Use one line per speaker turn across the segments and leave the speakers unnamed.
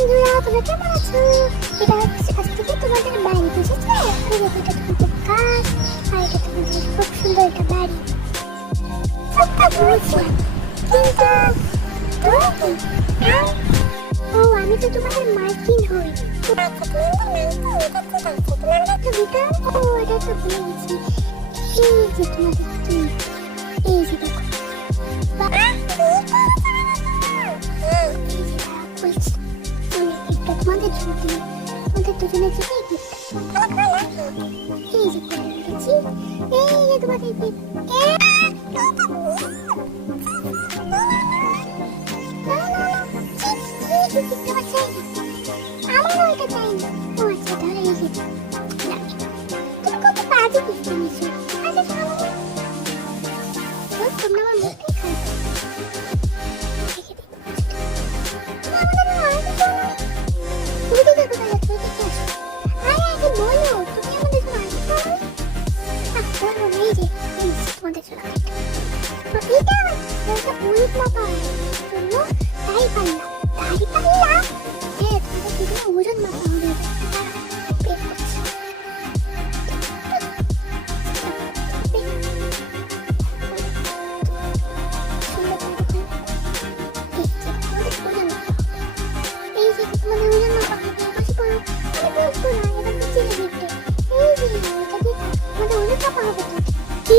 বন্ধুরা তোমরা কেমন আছো? এটা হচ্ছে আজ থেকে তোমাদের বাড়ি, বুঝেছ? দেখো এটা তোমাদের গাছ আর এটা তোমাদের খুব সুন্দর একটা বাড়ি। সবটা বুঝছি কিন্তু কি? হ্যাঁ? ও, আমি তো তোমাদের মার্কিন হই। একটা ও তো ভুলে এই যে তোমাদের এই যে দেখো। জন্য তুমি তোমাদের দুজনের জন্য এই এই যে করে রেখেছি এই যে তোমাদের gift। না, না, না, ছি, এই যে, তোমাদের জন্য একটা। তো এটা আমার একটা উইক মাপা জন্য তাই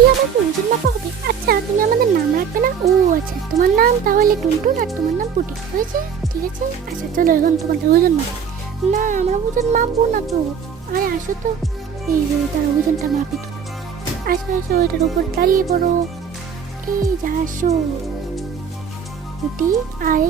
কি আমাকে ওজন মাপা হবে। আচ্ছা তুমি আমাদের নাম রাখবে না? ও আচ্ছা। তোমার নাম তাহলে টুনটুন আর তোমার নাম পুটি, হয়েছে? ঠিক আছে? আচ্ছা চলো এখন তোমাদের ওজন মাপ। না, আমরা ওজন মাপবো না তো। আরে, আসো তো। এই যে, তার ওজনটা মাপি। আসো আসো, এটার উপর দাঁড়িয়ে পড়ো। এই যা, আসো। পুটি, আর